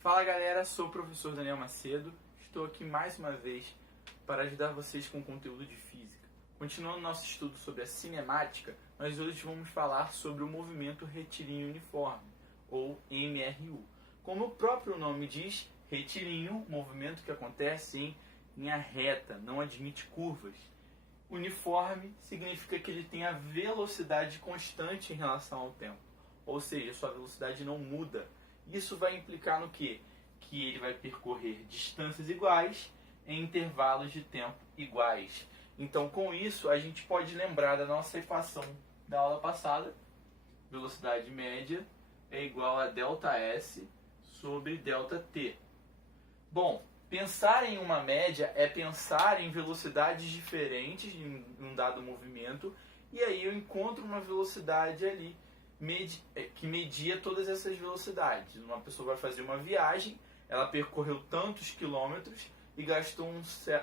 Fala galera, sou o professor Daniel Macedo, estou aqui mais uma vez para ajudar vocês com conteúdo de física. Continuando nosso estudo sobre a cinemática, nós hoje vamos falar sobre o movimento retilíneo uniforme, ou MRU. Como o próprio nome diz, retilíneo, movimento que acontece em linha reta, não admite curvas. Uniforme significa que ele tem a velocidade constante em relação ao tempo, ou seja, sua velocidade não muda. Isso vai implicar no quê? Que ele vai percorrer distâncias iguais em intervalos de tempo iguais. Então, com isso, a gente pode lembrar da nossa equação da aula passada. Velocidade média é igual a ΔS sobre ΔT. Bom, pensar em uma média é pensar em velocidades diferentes em um dado movimento, e aí eu encontro uma velocidade ali que media todas essas velocidades. Uma pessoa vai fazer uma viagem, ela percorreu tantos quilômetros e gastou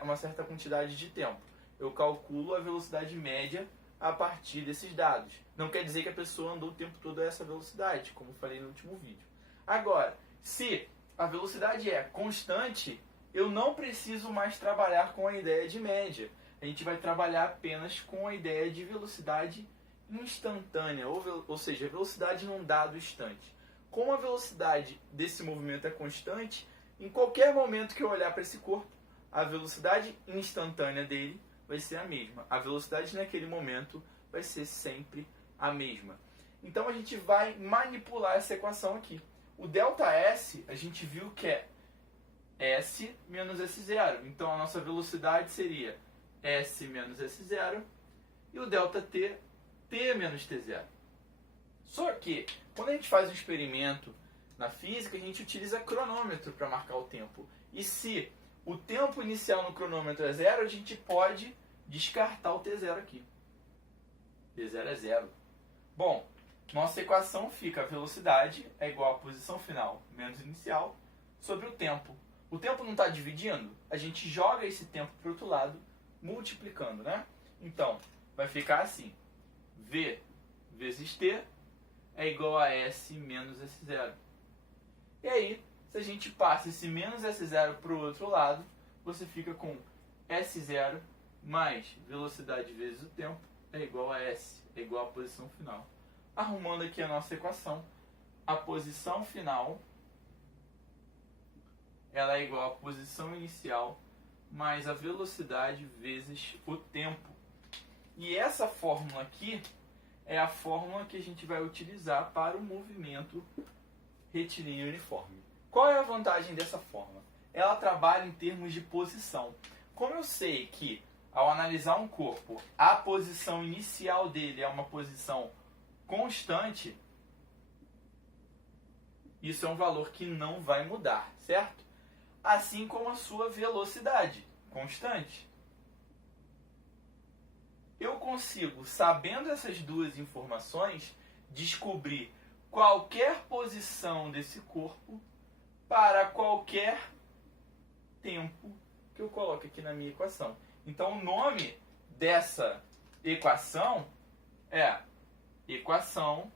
uma certa quantidade de tempo. Eu calculo a velocidade média a partir desses dados. Não quer dizer que a pessoa andou o tempo todo a essa velocidade, como falei no último vídeo. Agora, se a velocidade é constante, eu não preciso mais trabalhar com a ideia de média. A gente vai trabalhar apenas com a ideia de velocidade instantânea, ou seja, a velocidade num dado instante. Como a velocidade desse movimento é constante, em qualquer momento que eu olhar para esse corpo, a velocidade instantânea dele vai ser a mesma. A velocidade naquele momento vai ser sempre a mesma. Então a gente vai manipular essa equação aqui. O ΔS, a gente viu que é S menos S0. Então a nossa velocidade seria S menos S0 e o ΔT T menos T0. Só que, quando a gente faz um experimento na física, a gente utiliza cronômetro para marcar o tempo. E se o tempo inicial no cronômetro é 0, a gente pode descartar o T0 aqui. T0 é 0. Bom, nossa equação fica: a velocidade é igual à posição final menos inicial sobre o tempo. O tempo não está dividindo? A gente joga esse tempo para o outro lado, multiplicando, né? Então, vai ficar assim: V vezes T é igual a S menos S0. E aí, se a gente passa esse menos S0 para o outro lado, você fica com S0 mais velocidade vezes o tempo é igual a S, é igual à posição final. Arrumando aqui a nossa equação, a posição final ela é igual à posição inicial mais a velocidade vezes o tempo. E essa fórmula aqui é a fórmula que a gente vai utilizar para o movimento retilíneo uniforme. Qual é a vantagem dessa fórmula? Ela trabalha em termos de posição. Como eu sei que, ao analisar um corpo, a posição inicial dele é uma posição constante, isso é um valor que não vai mudar, certo? Assim como a sua velocidade constante. Eu consigo, sabendo essas duas informações, descobrir qualquer posição desse corpo para qualquer tempo que eu coloque aqui na minha equação. Então, o nome dessa equação é equação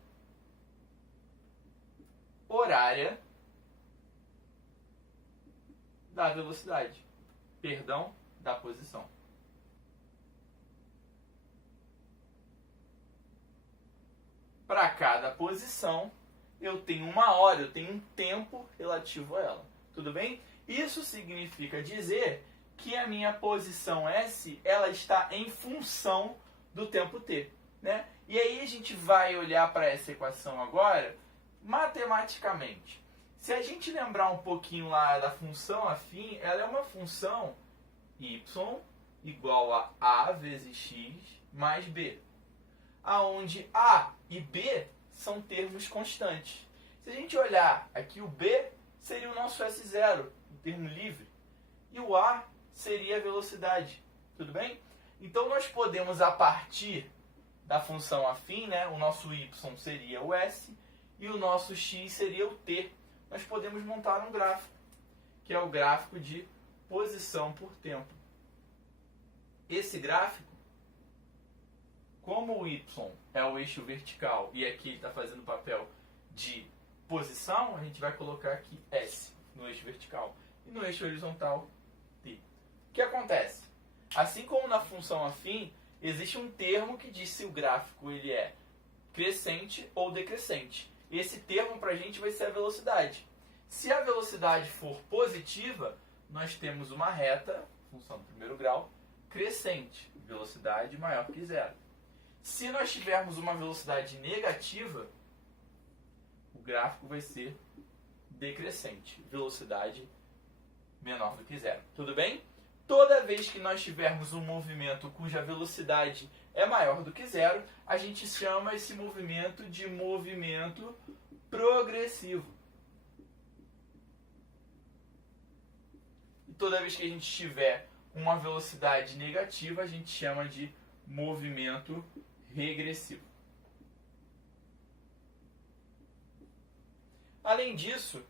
horária da velocidade, da posição. Para cada posição, eu tenho uma hora, eu tenho um tempo relativo a ela. Tudo bem? Isso significa dizer que a minha posição S ela está em função do tempo T. Né? E aí a gente vai olhar para essa equação agora matematicamente. Se a gente lembrar um pouquinho lá da função afim, ela é uma função y igual a vezes x mais b, aonde A e B são termos constantes. Se a gente olhar aqui, o B seria o nosso S0, o termo livre, e o A seria a velocidade. Tudo bem? Então nós podemos, a partir da função afim, né, o nosso Y seria o S e o nosso X seria o T. Nós podemos montar um gráfico, que é o gráfico de posição por tempo. Esse gráfico, como o Y é o eixo vertical e aqui ele está fazendo o papel de posição, a gente vai colocar aqui S. no eixo vertical. E no eixo horizontal, t. O que acontece? Assim como na função afim, existe um termo que diz se o gráfico ele é crescente ou decrescente. Esse termo para a gente vai ser a velocidade. Se a velocidade for positiva, nós temos uma reta, função do primeiro grau, crescente, velocidade maior que zero. Se nós tivermos uma velocidade negativa, o gráfico vai ser decrescente, velocidade menor do que zero. Tudo bem? Toda vez que nós tivermos um movimento cuja velocidade é maior do que zero, a gente chama esse movimento de movimento progressivo. E toda vez que a gente tiver uma velocidade negativa, a gente chama de movimento regressivo. Além disso,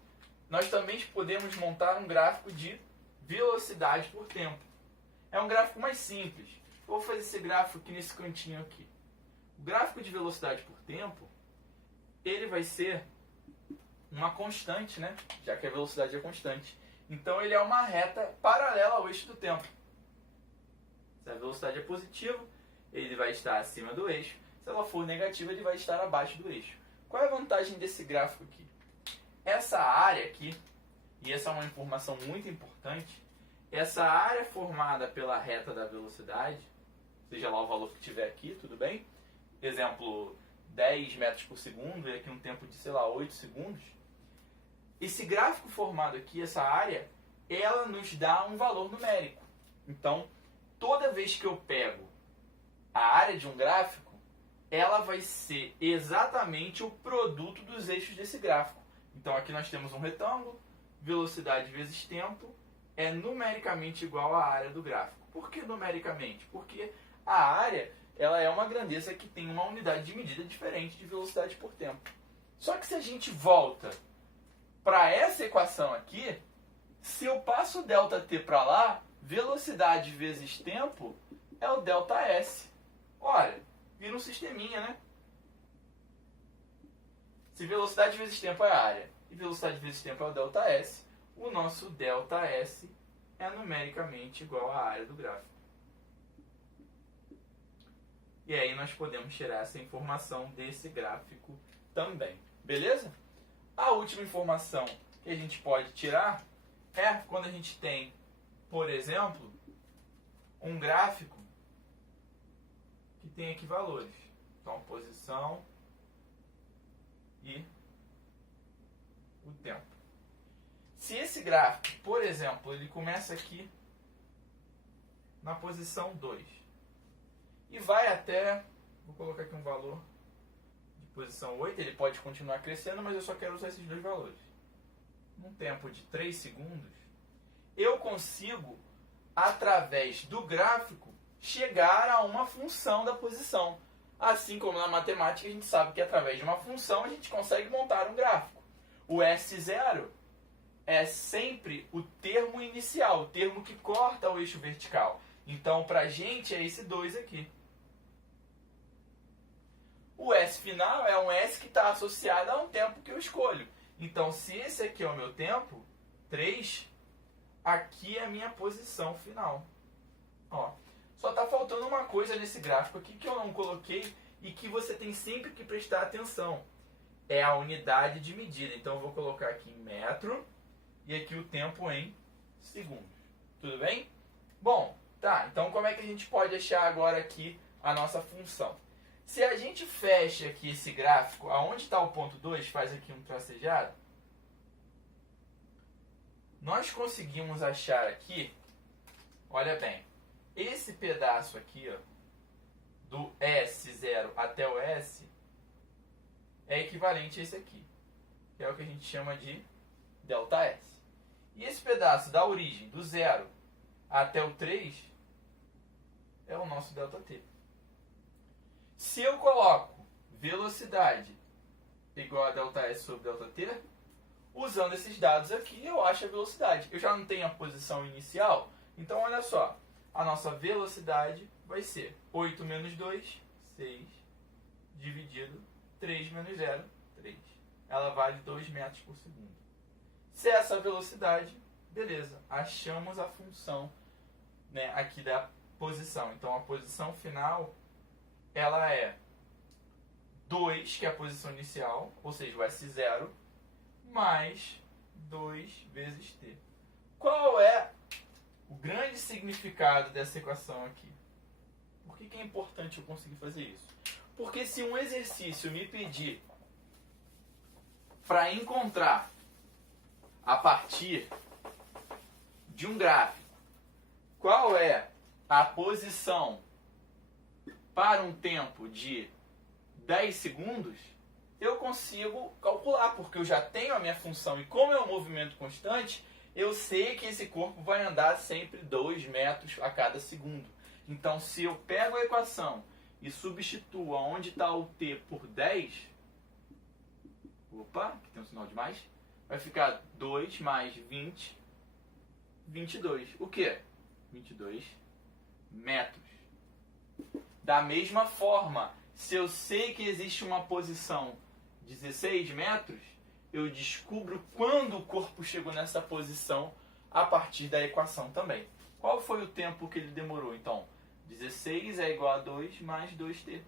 nós também podemos montar um gráfico de velocidade por tempo. É um gráfico mais simples. Vou fazer esse gráfico aqui nesse cantinho aqui. O gráfico de velocidade por tempo, ele vai ser uma constante, né? Já que a velocidade é constante. Então ele é uma reta paralela ao eixo do tempo. Se a velocidade é positiva, ele vai estar acima do eixo. Se ela for negativa, ele vai estar abaixo do eixo. Qual é a vantagem desse gráfico aqui? Essa área aqui, e essa é uma informação muito importante, essa área formada pela reta da velocidade, seja lá o valor que tiver aqui, tudo bem? Exemplo, 10 metros por segundo, e aqui um tempo de, sei lá, 8 segundos. Esse gráfico formado aqui, essa área, ela nos dá um valor numérico. Então, toda vez que eu pego a área de um gráfico, ela vai ser exatamente o produto dos eixos desse gráfico. Então, aqui nós temos um retângulo, velocidade vezes tempo é numericamente igual à área do gráfico. Por que numericamente? Porque a área ela é uma grandeza que tem uma unidade de medida diferente de velocidade por tempo. Só que se a gente volta para essa equação aqui, se eu passo o ΔT para lá, velocidade vezes tempo é o ΔS. Olha, vira um sisteminha, né? Se velocidade vezes tempo é a área e velocidade vezes tempo é o ΔS, o nosso ΔS é numericamente igual à área do gráfico. E aí nós podemos tirar essa informação desse gráfico também. Beleza? A última informação que a gente pode tirar é quando a gente tem, por exemplo, um gráfico que tem aqui valores. Então, posição e o tempo. Se esse gráfico, por exemplo, ele começa aqui na posição 2 e vai até, vou colocar aqui um valor de posição 8, ele pode continuar crescendo, mas eu só quero usar esses dois valores. Num tempo de 3 segundos, eu consigo, através do gráfico, chegar a uma função da posição. Assim como na matemática a gente sabe que através de uma função a gente consegue montar um gráfico. O S0 é sempre o termo inicial, o termo que corta o eixo vertical. Então, para a gente é esse 2 aqui. O S final é um S que está associado a um tempo que eu escolho. Então, se esse aqui é o meu tempo, 3, aqui é a minha posição final. Ó, só está faltando uma coisa nesse gráfico aqui que eu não coloquei e que você tem sempre que prestar atenção. É a unidade de medida. Então, eu vou colocar aqui em metro e aqui o tempo em segundos. Tudo bem? Bom, tá. Então, como é que a gente pode achar agora aqui a nossa função? Se a gente fecha aqui esse gráfico, aonde está o ponto 2, faz aqui um tracejado, nós conseguimos achar aqui, olha bem, esse pedaço aqui, ó, do S0 até o S, é equivalente a esse aqui, que é o que a gente chama de ΔS. E esse pedaço da origem, do 0 até o 3, é o nosso ΔT. Se eu coloco velocidade igual a ΔS sobre ΔT, usando esses dados aqui, eu acho a velocidade. Eu já não tenho a posição inicial, então olha só, a nossa velocidade vai ser 8 menos 2, 6, dividido 3 menos 0, 3. Ela vale 2 metros por segundo. Se é essa velocidade, beleza, achamos a função, né, aqui da posição. Então a posição final ela é 2, que é a posição inicial, ou seja, o S0, mais 2 vezes t. Qual é o grande significado dessa equação aqui? Por que é importante eu conseguir fazer isso? Porque se um exercício me pedir para encontrar a partir de um gráfico qual é a posição para um tempo de 10 segundos, eu consigo calcular, porque eu já tenho a minha função e como é um movimento constante, eu sei que esse corpo vai andar sempre 2 metros a cada segundo. Então, se eu pego a equação e substituo onde está o t por 10, opa, aqui tem um sinal de mais, vai ficar 2 mais 20, 22. O quê? 22 metros. Da mesma forma, se eu sei que existe uma posição 16 metros, eu descubro quando o corpo chegou nessa posição a partir da equação também. Qual foi o tempo que ele demorou? Então, 16 é igual a 2 mais 2t.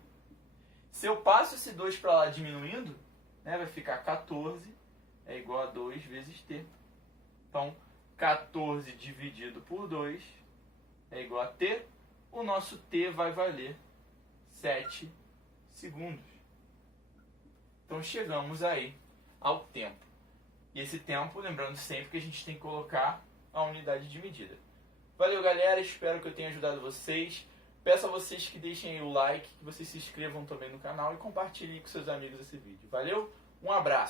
Se eu passo esse 2 para lá diminuindo, né, vai ficar 14 é igual a 2 vezes t. Então, 14 dividido por 2 é igual a t. O nosso t vai valer 7 segundos. Então, chegamos aí ao tempo. E esse tempo, lembrando sempre que a gente tem que colocar a unidade de medida. Valeu, galera. Espero que eu tenha ajudado vocês. Peço a vocês que deixem aí o like, que vocês se inscrevam também no canal e compartilhem com seus amigos esse vídeo. Valeu? Um abraço!